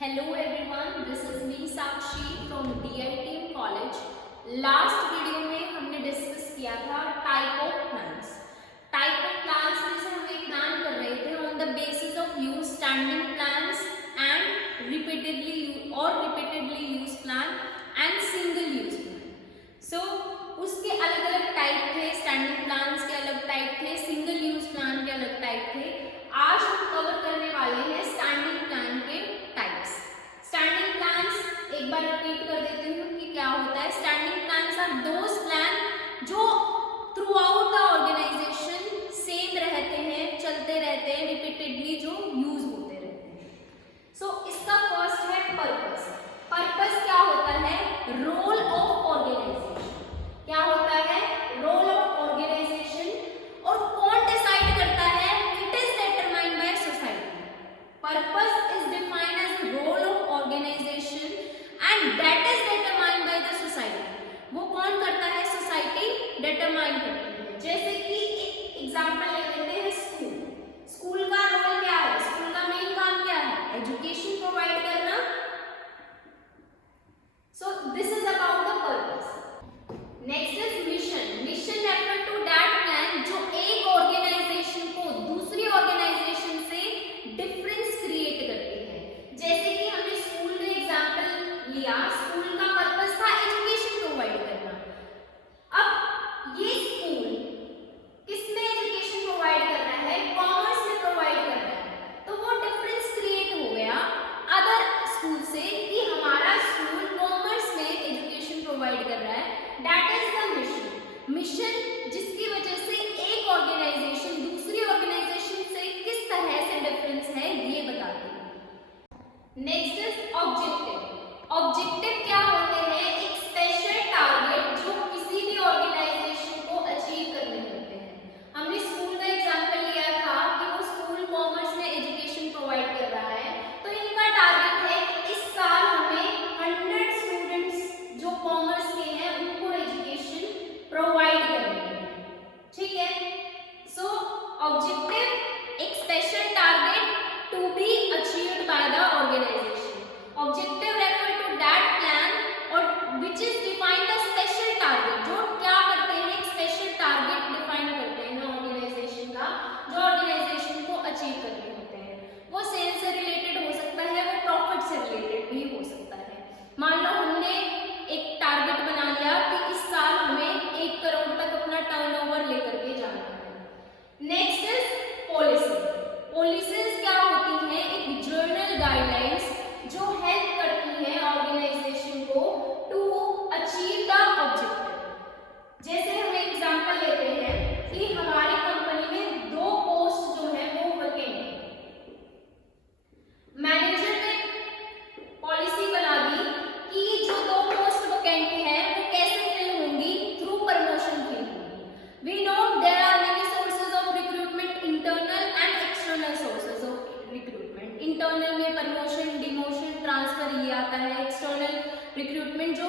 Hello everyone, this is me Sakshi from DITM College. Last video में हमने discuss किया था type of plans. Type of plans में से हम एक प्लान कर रहे थे on the basis of use standing plans and repeatedly use plan and single use plan. So उसके अलग अलग टाइप थे, स्टैंडिंग प्लान्स के अलग टाइप थे, सिंगल यूज प्लान के अलग टाइप थे। आज हम कवर करने वाले हैं स्टैंडिंग प्लान के टाइप्स। स्टैंडिंग प्लान्स एक बार रिपीट कर देती हूँ कि क्या होता है। Standing plans are those plan जो throughout the organisation same रहते हैं, चलते रहते हैं, रिपीटेडली जो यूज होते रहते हैं। सो इसका फर्स्ट है पर्पस। पर्पस क्या होता है? Role of organisation. क्या होता है? Role of organisation. और कौन डिसाइड करता है? It is determined by society. Purpose is defined as role of organisation and that is determined by the society. वो कौन करता है? सोसाइटी डिटरमाइन करती है। जैसे कि एक एग्जांपल ले लेते हैं स्कूल। स्कूल का रोल क्या है? स्कूल का मेन काम क्या है? एजुकेशन प्रोवाइड करना। So this is about the purpose. Next is mission. Mission refer to that plan जो एक ऑर्गेनाइजेशन को दूसरी ऑर्गेनाइजेशन से डिफरेंस क्रिएट करती है। जैसे कि हमने स्कूल का एग्जांपल लिया, स्कूल का पर्पस था एजुकेशन प्रोवाइड करना। अब ये स्कूल किसमें एजुकेशन प्रोवाइड कर रहा है? कॉमर्स में प्रोवाइड कर रहा है। तो वो डिफरेंस क्रिएट हो गया अदर स्कूल से कि हमारा स्कूल कॉमर्स में एजुकेशन प्रोवाइड कर रहा है। That is the mission. Mission जिसकी वजह से एक ऑर्गेनाइजेशन दूसरी ऑर्गेनाइजेशन से किस तरह से डिफरेंस है ये बताती है। Next is objective. ऑब्जेक्टिव क्या होते हैं? एक स्पेशल टारगेट जो किसी भी ऑर्गेनाइजेशन को अचीव करने होते हैं। हमने स्कूल का एग्जांपल लिया था कि वो स्कूल कॉमर्स में एजुकेशन प्रोवाइड कर रहा है, तो इनका टारगेट है कि इस साल हमें 100 स्टूडेंट्स जो कॉमर्स के हैं उनको एजुकेशन प्रोवाइड करनी है। ठीक है। सो ऑब्जेक्टिव एक special target to be achieved by the organisation. Objective refer to that plan और which is define the special target. जो क्या करते हैं? एक स्पेशल टारगेट डिफाइन करते हैं ऑर्गेनाइजेशन का, जो ऑर्गेनाइजेशन को अचीव करने होते हैं। वो सेल्स से रिलेटेड हो सकता है, वो प्रॉफिट से रिलेटेड भी हो सकता है। मान लो हमने एक टारगेट बना लिया कि इस साल हमें 1 करोड़ तक अपना टर्नओवर लेकर के जाना है। Next is policy. पॉलिसीज क्या होती हैं? एक जर्नल गाइडलाइंस जो हेल्प करती है ऑर्गेनाइजेशन को टू अचीव द ऑब्जेक्टिव। जैसे हम एग्जांपल लेते हैं कि हमारी कंपनी में 2 पोस्ट जो है वो वैकेंट है। मैनेजर ने पॉलिसी बना दी कि जो 2 पोस्ट वैकेंट है वो कैसे फिल होंगी? थ्रू प्रमोशन फिल होंगी। We know there are many sources of recruitment, internal and external sources of recruitment. Internal में प्रमोशन, डिमोशन, ट्रांसफर ये आता है। एक्सटर्नल रिक्रूटमेंट जो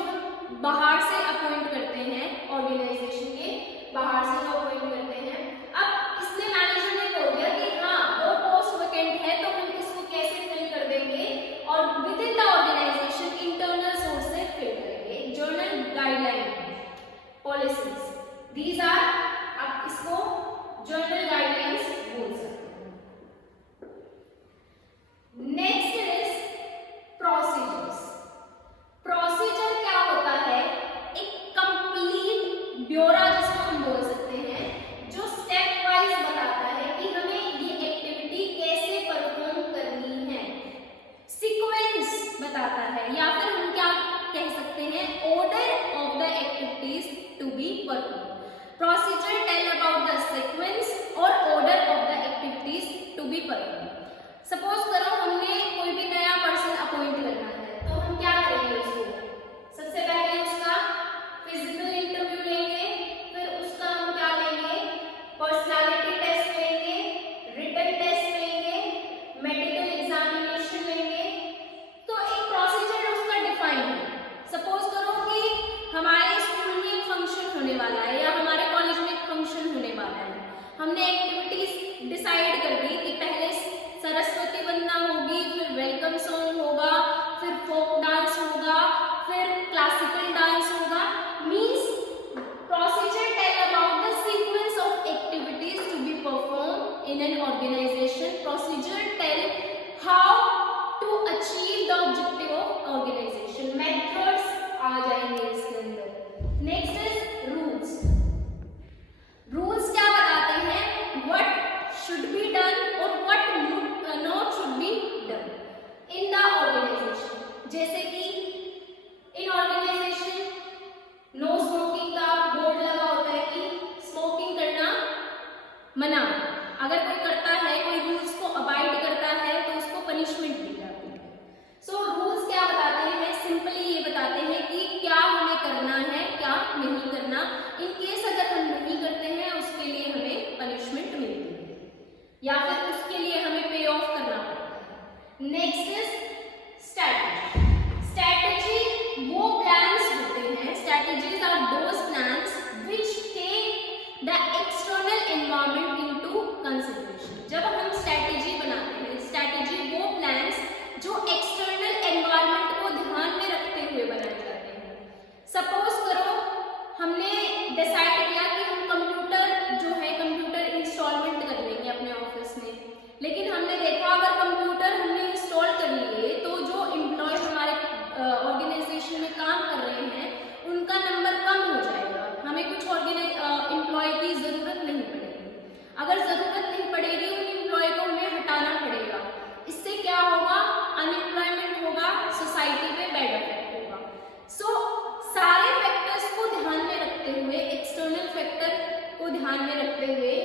बाहर से अपॉइंट करते हैं, ऑर्गेनाइजेशन के बाहर से जो अपॉइंट करते हैं। अब इसमें मैनेजर ने बोल दिया कि हाँ 2 पोस्ट वैकेंट है तो हम इसको कैसे फिल कर देंगे, और within the organisation internal source से फिल करेंगे। General guideline, policies, these are, आप इसको जर्नल गाइडलाइंस बोल सकते हैं। Next is procedures. प्रोसीजर क्या होता है? एक कंप्लीट ब्यौरा जिसको हम बोल सकते हैं, जो स्टेप वाइज बताता है कि हमें ये एक्टिविटी कैसे परफॉर्म करनी है। सीक्वेंस बताता है, या फिर हम क्या कह सकते हैं? Order of the activities to be perform. Procedure tell about the sequence और order of the activities to be perform. Suppose करो हमने कोई भी नया पर्सन अपॉइंट करना है, तो हम क्या करेंगे? उसको सबसे पहले उसका फिजिकल इंटरव्यू लेंगे, फिर उसका हम क्या लेंगे? पर्सनालिटी टेस्ट लेंगे, रिटन टेस्ट लेंगे, मेडिकल एग्जामिनेशन लेंगे। तो एक प्रोसीजर उसका डिफाइन है। सपोज करो कि हमारे स्कूल में एक फंक्शन होने वाला है या हमारे कॉलेज में एक फंक्शन होने वाला है। हमने एक्टिविटीज डिसाइड कर दी कि पहले जैसे कि इन ऑर्गेनाइजेशन नो स्मोकिंग का बोर्ड लगा होता है कि स्मोकिंग करना मना। अगर कोई करता है, कोई रूल्स को अबाइड करता है तो उसको पनिशमेंट दी जाती है। सो रूल्स क्या बताते हैं? सिंपली ये बताते हैं कि क्या हमें करना है, क्या नहीं करना। इन केस अगर हम नहीं करते हैं उसके लिए हमें पनिशमेंट मिलती है या फिर उसके लिए हमें पे ऑफ करना पड़ता है। Next is strategy. स्ट्रैटेजी वो प्लान्स होते हैं, strategies are those plans which take the external environment into consideration. जब हम स्ट्रैटेजी बनाते हैं, स्ट्रैटेजी वो प्लान्स जो एक्सटर्नल एनवायरनमेंट को ध्यान में रखते हुए बनाए जाते हैं। सपोज करो हमने डिसाइड किया कि हम कंप्यूटर जो है कंप्यूटर इंस्टॉलमेंट कर लेंगे अपने ऑफिस में, लेकिन हमने देखा अगर कंप्यूटर हमने इंस्टॉल कर लिए तो जो एम्प्लॉयज हमारे ऑर्गेनाइजेशन में काम कर रहे हैं उनका नंबर कम हो जाएगा, हमें कुछ एम्प्लॉय की ज़रूरत नहीं पड़ेगी। अगर ज़रूरत नहीं पड़ेगी उन एम्प्लॉय को हमें हटाना पड़ेगा। इससे क्या होगा? अनएम्प्लॉयमेंट होगा, सोसाइटी पे बैड इफेक्ट होगा। सो सारे फैक्टर्स को ध्यान में रखते हुए, एक्सटर्नल फैक्टर को ध्यान में रखते हुए